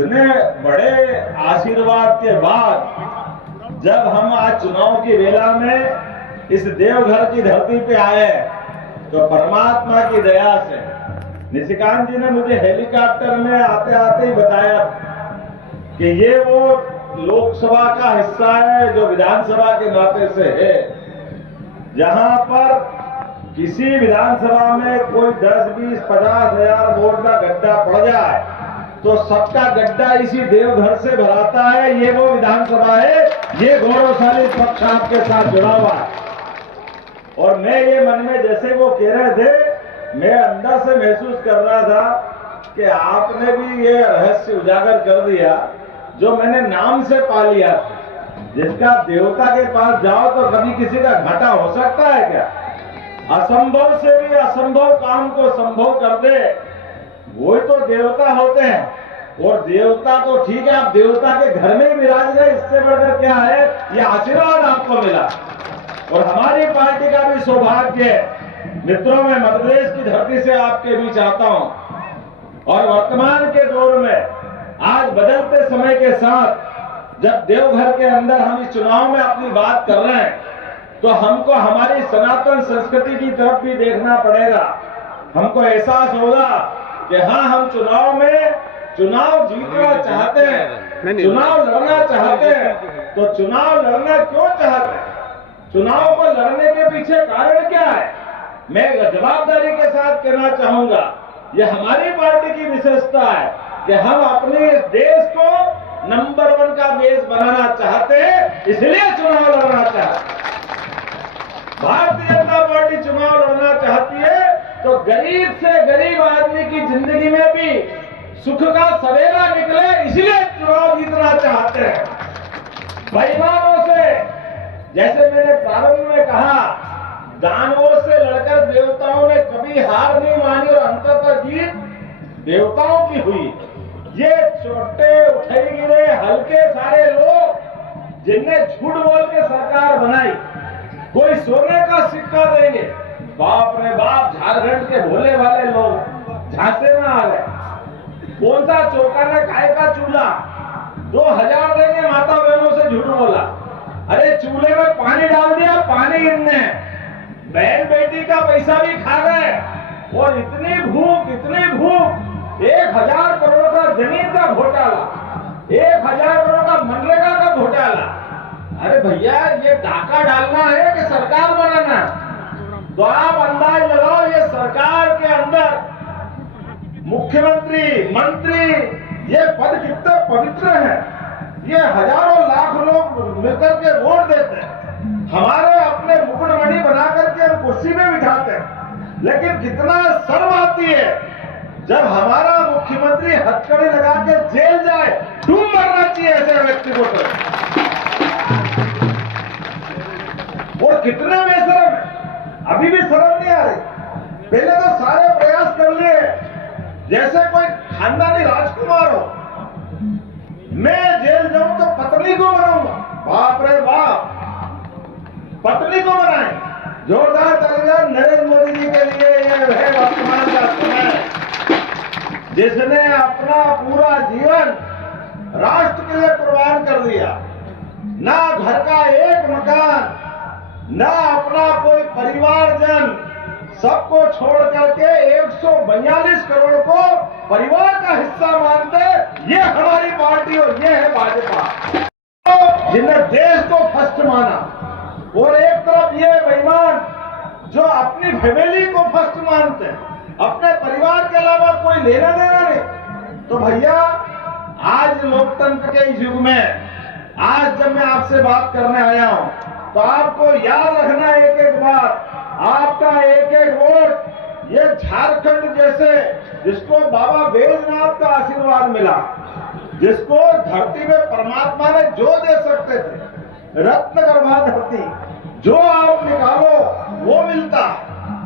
इतने बड़े आशीर्वाद के बाद जब हम आज चुनाव की वेला में इस देवघर की धरती पे आए तो परमात्मा की दया से निशिकांत जी ने मुझे हेलीकॉप्टर में आते आते ही बताया कि ये वो लोकसभा का हिस्सा है जो विधानसभा के नाते से है, जहां पर किसी विधानसभा में कोई 10, 20, 50 हजार वोट का गड्ढा पड़ जाए तो सबका गड्ढा इसी देवघर से भराता है। ये वो विधानसभा है, ये गौरवशाली पक्ष आपके साथ जुड़ा हुआ है। और मैं ये मन में जैसे वो कह रहे थे, मैं अंदर से महसूस कर रहा था कि आपने भी ये रहस्य उजागर कर दिया जो मैंने नाम से पा लिया था। जिसका देवता के पास जाओ तो कभी किसी का घाटा हो सकता है क्या? असंभव से भी असंभव काम को संभव कर दे, वही तो देवता होते हैं। और देवता तो ठीक है, आप देवता के घर में विराज गए, इससे बढ़कर क्या है? ये आशीर्वाद आपको मिला। और हमारी पार्टी का भी सौभाग्य है। मित्रों, मैं मध्य प्रदेश की धरती से आपके बीच आता हूं और वर्तमान के दौर में आज बदलते समय के साथ जब देवघर के अंदर हम इस चुनाव में अपनी बात कर रहे हैं तो हमको हमारी सनातन संस्कृति की तरफ भी देखना पड़ेगा। हमको एहसास होगा कि हाँ, हम चुनाव जीतना चाहते हैं, चुनाव लड़ना चाहते हैं। तो चुनाव लड़ना क्यों चाहते हैं? चुनाव को लड़ने के पीछे कारण क्या है? मैं जवाबदारी के साथ कहना चाहूंगा, यह हमारी पार्टी की विशेषता है कि हम अपने इस देश को नंबर 1 का देश बनाना चाहते हैं, इसलिए चुनाव लड़ना चाहते हैं। भारतीय जनता पार्टी चुनाव लड़ना चाहती है तो गरीब से गरीब आदमी की जिंदगी में भी सुख का सवेरा निकले, इसलिए चुनाव जीतना चाहते हैं। बेईमानों से, जैसे मैंने प्रारंभ में कहा, दानवों से लड़कर देवताओं ने कभी हार नहीं मानी और अंततः जीत देवताओं की हुई। ये छोटे उठे गिरे हल्के सारे लोग जिनने झूठ बोल के सरकार बनाई, कोई सोने का सिक्का देंगे, बाप रे बाप, झारखंड के भोले वाले लोग झांसे में आ गए। कौन सा चौका ने काय का चूल्हा 2000 देंगे, माता बहनों से झूठ बोला। अरे चूल्हे में पानी डाल दिया, पानी गिरने, बहन बेटी का पैसा भी खा गए। और इतनी भूख 1000 करोड़ का जमीन का घोटाला, 1000 करोड़ का मनरेगा का घोटाला। अरे भैया, ये डाका डालना है कि सरकार बनाना? तो आप अंदाज लगाओ, ये सरकार के अंदर मुख्यमंत्री, मंत्री, ये पद कितने पवित्र हैं। ये हजारों लाख लोग मिलकर के वोट देते हैं, हमारे अपने मुकुटमणि बना करके हम कुर्सी में बिठाते हैं। लेकिन कितना शर्म आती है जब हमारा मुख्यमंत्री हथकड़ी लगा के जेल जाए। डूब मरना चाहिए ऐसे व्यक्ति को। और कितने बेशरम है, अभी भी शर्म नहीं आ रही। पहले तो सारे प्रयास कर लिए जैसे कोई खानदानी राजकुमार हो। मैं जेल जाऊं तो पत्नी को बनाऊंगा, बाप रे बाप, पत्नी को बनाए। जोरदार तालियां नरेंद्र मोदी जी के लिए। यह है वर्तमान का समय जिसने अपना पूरा जीवन राष्ट्र के लिए कुर्बान कर दिया। ना घर का एक मकान, ना अपना कोई परिवारजन, सबको छोड़ करके 142 करोड़ को परिवार का हिस्सा मानते, ये हमारी पार्टी और ये है भाजपा, जिन्हें देश को फर्स्ट माना। और एक तरफ ये बेईमान जो अपनी फैमिली को फर्स्ट मानते हैं, अपने परिवार के अलावा कोई लेना देना नहीं। तो भैया, आज लोकतंत्र के इस युग में, आज जब मैं आपसे बात करने आया हूं तो आपको याद रखना एक बात, आपका एक वोट, ये झारखंड जैसे, जिसको बाबा बैजनाथ का आशीर्वाद मिला, जिसको धरती में परमात्मा ने जो दे सकते थे, रत्न गर्भा धरती, जो आप निकालो वो मिलता।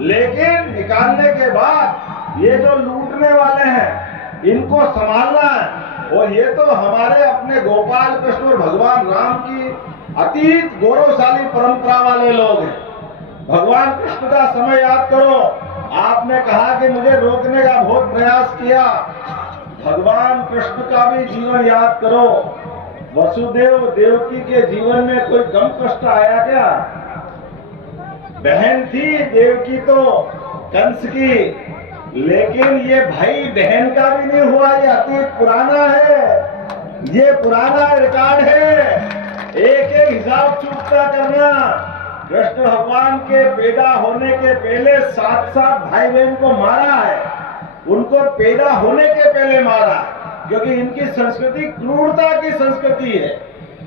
लेकिन निकालने के बाद ये जो लूटने वाले हैं, इनको संभालना है। और ये तो हमारे अपने गोपाल कृष्ण और भगवान राम की अतीत गौरवशाली परंपरा वाले लोग हैं। भगवान कृष्ण का समय याद करो, आपने कहा कि मुझे रोकने का बहुत प्रयास किया, भगवान कृष्ण का भी जीवन याद करो। वसुदेव देवकी के जीवन में कोई गम कष्ट आया क्या? बहन थी देवकी तो कंस की, लेकिन ये भाई बहन का भी नहीं हुआ। ये अतीत पुराना है, ये पुराना रिकॉर्ड है। एक एक हिसाब चूकता करना। कृष्ण भगवान के पैदा होने के पहले 7 भाई बहन को मारा है, उनको पैदा होने के पहले मारा, क्योंकि इनकी संस्कृति क्रूरता की संस्कृति है,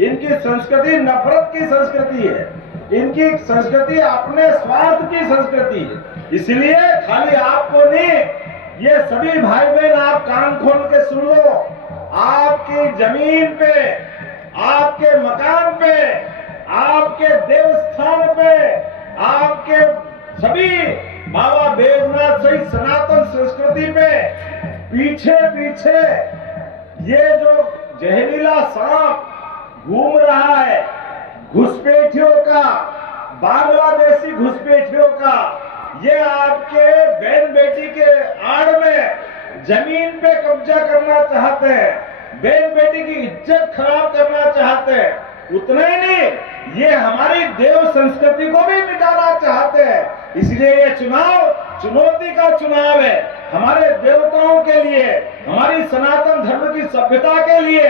इनकी संस्कृति नफरत की संस्कृति है, इनकी संस्कृति अपने स्वार्थ की संस्कृति है। इसलिए खाली आपको नहीं, ये सभी भाई बहन आप कान खोल के सुन लो। आपकी जमीन पे, आपके मकान पे, आपके देवस्थान पे, आपके सभी बाबा बैजनाथ सहित सनातन संस्कृति पे पीछे पीछे ये जो जहरीला सांप घूम रहा है, घुसपैठियों का, बांग्लादेशी घुसपैठियों का, ये आपके बहन बेटी के आड़ में जमीन पे कब्जा करना चाहते हैं, बहन बेटी की इज्जत खराब करना चाहते हैं। उतना ही नहीं, ये हमारी देव संस्कृति को भी मिटाना चाहते हैं। इसलिए ये चुनाव चुनौती का चुनाव है, हमारे देवताओं के लिए, हमारी सनातन धर्म की सभ्यता के लिए,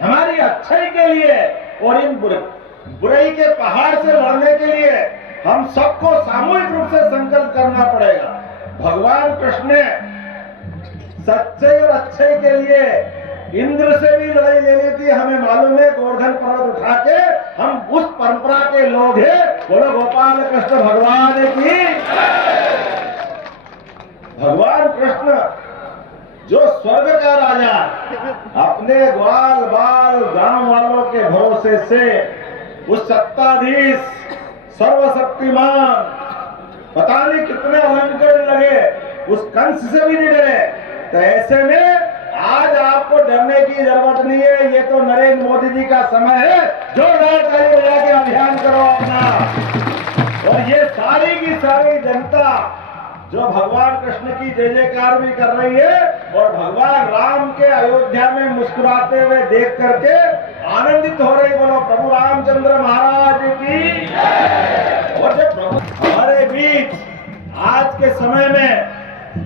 हमारी अच्छाई के लिए, और इन बुराई के पहाड़ से लड़ने के लिए हम सबको सामूहिक रूप से संकल्प करना पड़ेगा। भगवान कृष्ण ने सच्चे और अच्छे के लिए इंद्र से भी लड़ाई ले ली थी, हमें मालूम है। गोवर्धन पर्वत उठा के हम उस परंपरा के लोग हैं। बोलो गोपाल कृष्ण भगवान की। भगवान कृष्ण जो स्वर्ग का राजा, अपने ग्वाल बाल गांव वालों के भरोसे से उस सत्ताधीश सर्वशक्तिमान, पता नहीं कितने अलंकार लगे, उस कंस से भी नहीं डरे। तो ऐसे में आज आपको डरने की जरूरत नहीं है। ये तो नरेंद्र मोदी जी का समय है, जोरदार ताली बजा के अभियान करो अपना। और ये सारी की सारी जनता जो भगवान कृष्ण की जय जयकार भी कर रही है, और भगवान राम के अयोध्या में मुस्कुराते हुए देख करके आनंदित हो रही। बोलो प्रभु रामचंद्र महाराज की। और जब प्रभु हमारे बीच आज के समय में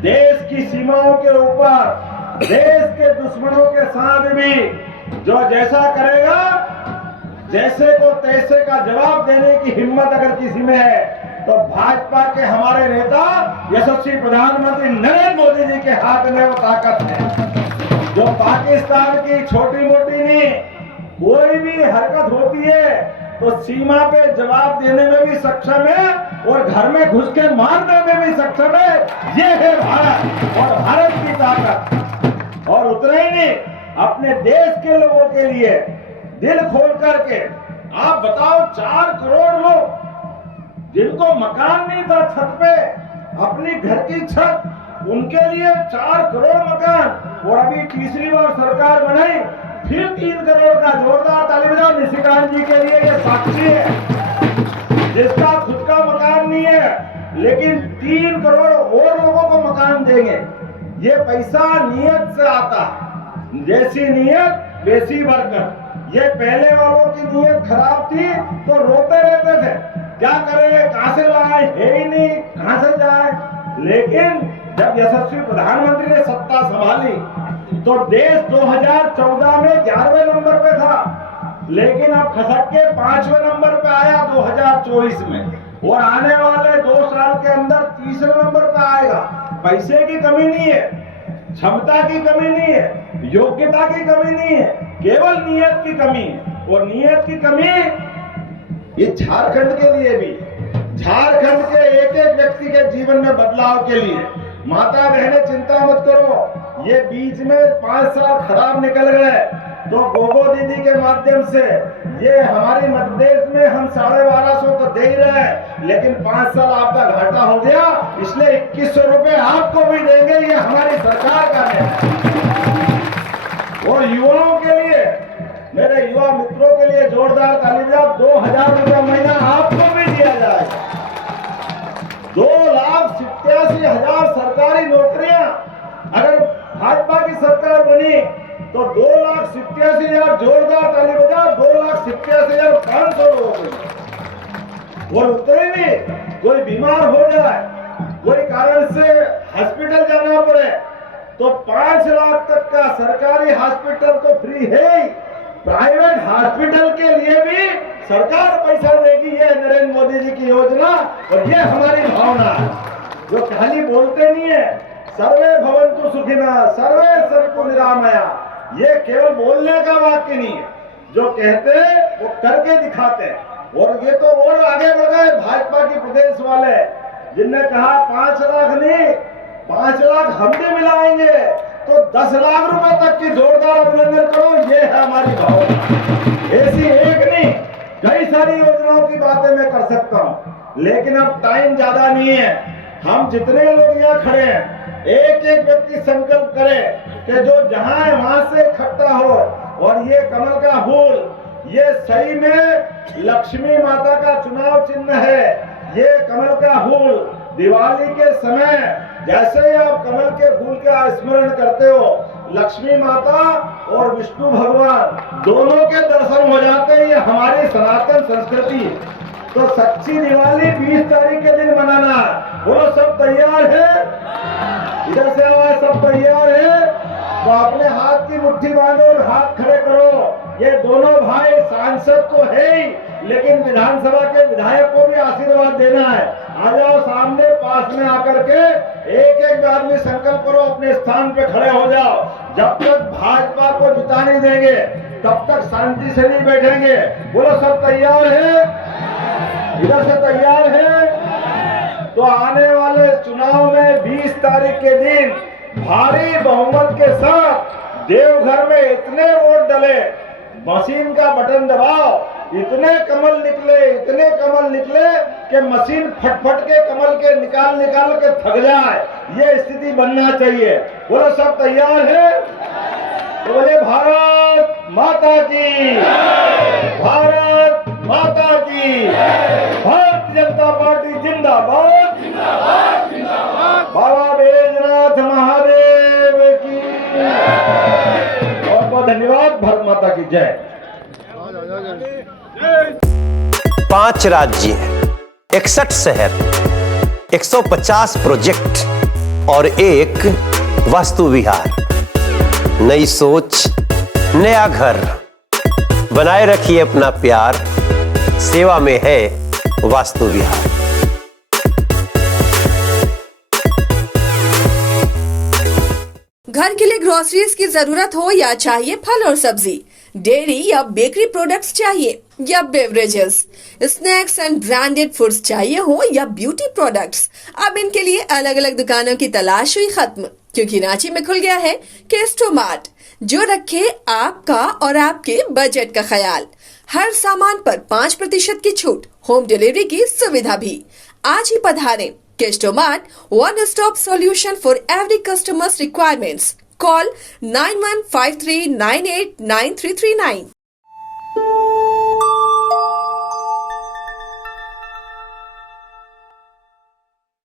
देश की सीमाओं के ऊपर, देश के दुश्मनों के साथ भी जो जैसा करेगा, जैसे को तैसे का जवाब देने की हिम्मत अगर किसी में है, तो भाजपा के हमारे नेता यशस्वी प्रधानमंत्री नरेंद्र मोदी जी के हाथ में वो ताकत है। जो पाकिस्तान की छोटी मोटी नहीं, कोई भी हरकत होती है तो सीमा पे जवाब देने में भी सक्षम है, और घर में घुस के मारने में भी सक्षम है। ये है भारत और भारत की ताकत। और उतना ही नहीं, अपने देश के लोगों के लिए दिल खोल करके आप बताओ, 4 करोड़ लोग जिनको मकान नहीं था छत पे, अपनी घर की छत, उनके लिए 4 करोड़ मकान। और अभी तीसरी बार सरकार बनाई, फिर 3 करोड़ का। जोरदार ताली बजाओ निशिकांत जी के लिए। ये साक्षी है जिसका खुद का मकान नहीं है, लेकिन 3 करोड़ और लोगों को मकान देंगे। ये पैसा नियत से आता, जैसी नियत वैसी बरकत। ये पहले वालों की नियत खराब थी तो रोते रहते थे, क्या करें, कहां से लाए, है ही नहीं, कहां से जाए। लेकिन जब यशस्वी प्रधानमंत्री ने सत्ता संभाली तो देश 2014 में 11वें नंबर पे था, लेकिन अब खसक के 5वें नंबर पे आया 2024 में, और आने वाले 2 साल के अंदर 30वें नंबर पे आएगा। पैसे की कमी नहीं है, क्षमता की कमी नहीं है, योग्यता की कमी नहीं है, केवल नियत की कमी है। और नियत की कमी ये झारखंड के लिए भी, झारखंड के एक एक व्यक्ति के जीवन में बदलाव के लिए। माता बहनें चिंता मत करो, ये बीच में 5 साल खराब निकल गए तो गोगो दीदी के माध्यम से ये हमारे मध्य प्रदेश में हम 1250 तो दे ही रहे हैं, लेकिन 5 साल आपका घाटा हो गया, इसलिए 2100 रुपए आपको भी देंगे। ये हमारी सरकार का है। और युवाओं के लिए, मेरे युवा मित्रों के लिए जोरदार ताली बजाओ। 2000 रुपया महीना आपको भी दिया जाएगा। 2,87,000 सरकारी नौकरियां अगर भाजपा की सरकार बनी तो 2,87,000 जोरदार ताली बजा, 2,87,500 लोगों को। और उतरे भी कोई बीमार हो जाए, कोई कारण से हॉस्पिटल जाना पड़े तो 5 लाख तक का सरकारी हॉस्पिटल तो फ्री है ही, प्राइवेट हॉस्पिटल के लिए भी सरकार पैसा देगी। ये नरेंद्र मोदी जी की योजना और ये हमारी भावना है, जो खाली बोलते नहीं है सर्वे भवन्तु सुखिनः सर्वे सन्तु निरामया, ये केवल बोलने का वाक्य नहीं है, जो कहते वो करके दिखाते हैं। और ये तो और आगे बढ़ गए भाजपा के प्रदेश वाले, जिनने कहा 5 लाख नहीं 5 लाख हम भी मिलाएंगे, तो 10 लाख रुपए तक की जोरदार अभिनंदन करो। ये है हमारी भावना। ऐसी एक नहीं कई सारी योजनाओं की बातें मैं कर सकता हूँ, लेकिन अब टाइम ज्यादा नहीं है। हम जितने लोग यहाँ खड़े हैं, एक एक व्यक्ति संकल्प करे कि जो जहां है वहां से इकट्ठा हो। और ये कमल का फूल ये सही में लक्ष्मी माता का चुनाव चिन्ह है। ये कमल का फूल दिवाली के समय जैसे ही आप कमल के फूल का स्मरण करते हो, लक्ष्मी माता और विष्णु भगवान दोनों के दर्शन हो जाते हैं। ये हमारी सनातन संस्कृति। तो सच्ची दिवाली 20 तारीख के दिन मनाना। बोलो सब तैयार है? इधर से आवाज सब तैयार है? तो अपने हाथ की मुट्ठी बांधो और हाथ खड़े करो। ये दोनों भाई सांसद तो है ही, लेकिन विधानसभा के विधायक को भी आशीर्वाद देना है। आ जाओ सामने पास में आकर के एक एक आदमी संकल्प करो, अपने स्थान पे खड़े हो जाओ। जब तक भाजपा को जिता नहीं देंगे तब तक शांति से नहीं बैठेंगे। बोलो सब तैयार है? इधर से तैयार है? तो आने वाले चुनाव में 20 तारीख के दिन भारी बहुमत के साथ देवघर में इतने वोट डले, मशीन का बटन दबाओ, इतने कमल निकले कि मशीन फटफट के कमल के निकाल के थक जाए। ये स्थिति बनना चाहिए। बोलो सब तैयार है? तो बोले भारत माता की, भारत माता की, भारतीय जनता पार्टी जिंदाबाद, बाबा बैजनाथ महादेव की। बहुत बहुत धन्यवाद। भारत माता की जय। 5 राज्य, 61 शहर, 150 प्रोजेक्ट और एक वास्तु विहार। नई सोच, नया घर। बनाए रखिए अपना प्यार, सेवा में है वास्तु विहार। घर के लिए ग्रोसरीज की जरूरत हो या चाहिए फल और सब्जी, डेयरी या बेकरी प्रोडक्ट्स चाहिए या beverages, snacks and branded foods चाहिए हो या ब्यूटी प्रोडक्ट्स, अब इनके लिए अलग अलग दुकानों की तलाश हुई खत्म, क्योंकि रांची में खुल गया है केस्टोमार्ट, जो रखे आपका और आपके बजट का ख्याल। हर सामान पर 5% की छूट, होम डिलीवरी की सुविधा भी। आज ही पधारें। केस्टोमार्ट, one stop solution for every customer's requirements. Call 9153989339.